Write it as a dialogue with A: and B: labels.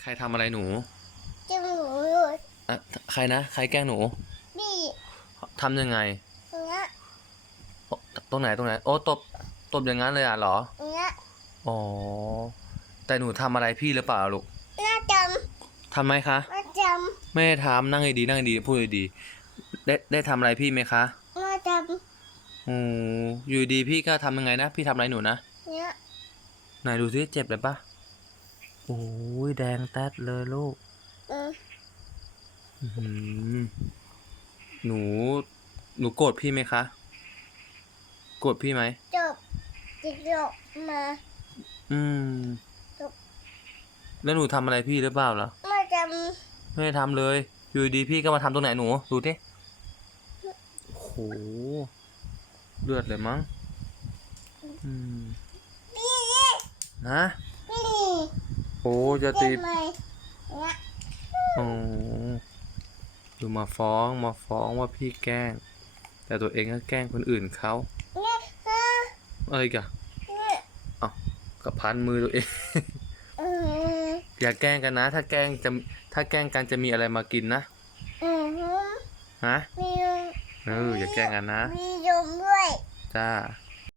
A: ใครทำอะไรหนู
B: จมูก
A: อะใครนะ ใครแกล้งหนู
B: นี่
A: ทำยังไง
B: เนี้ย
A: โอ๊ะตรงไหนตรงไหน โอ้ตบตบอย่างนั้นเลยอะเหรอ
B: เนี้ย
A: อ๋อ แต่หนูทำอะไรพี่หรือเปล่าลูก
B: น่าจ
A: ทำไหมคะำ
B: น่าจ
A: ไม่ได้ทำนั่งดีๆนั่งดีๆพูดดีๆได้ได้ทำอะไรพี่ไหมคะำ
B: น่าจ
A: โอ้อยู่ดีพี่ก็ทำยังไงนะ พี่ทำอะไรหนูนะำ
B: เนี้ย
A: ไหนดูซิเจ็บเลยปะ โอ้ยแดงแต๊ดเลยลูก
B: อืม
A: อื้อหือหนู หนูโกรธพี่ไหมคะ โกรธพี่ไหม
B: จบจิจบมา
A: อืม
B: จบ
A: แล้วหนูทำอะไรพี่หรือเปล่าล่ะ
B: น่าจ
A: ไม่ได้ทำเลย อยู่ดีๆพี่ก็มาทำตรงไหนหนู ดูดิโอ้โห เลือดเลยมั้ง อืมำ
B: นี่
A: นะ
B: นี่
A: โอ้จะ
B: เจ็
A: ตี
B: บไหมเนี้ย
A: โอ้ดูมาฟ้องมาฟ้องว่าพี่แกล้ง แต่ตัวเองก็แกล้งคนอื่นเขา
B: เนี้ยฮะ
A: อะไรกัน
B: เนี้ย
A: กับพันมือตัวเอง
B: อืม
A: อย่าแกล้งกันนะ ถ้าแกล้งจะถ้าแกล้งกันจะมีอะไรมากินนะ
B: อืม
A: ฮะ
B: มี
A: เอออย่าแกล้งกันนะ
B: มียมด้วย
A: จ้า
B: ม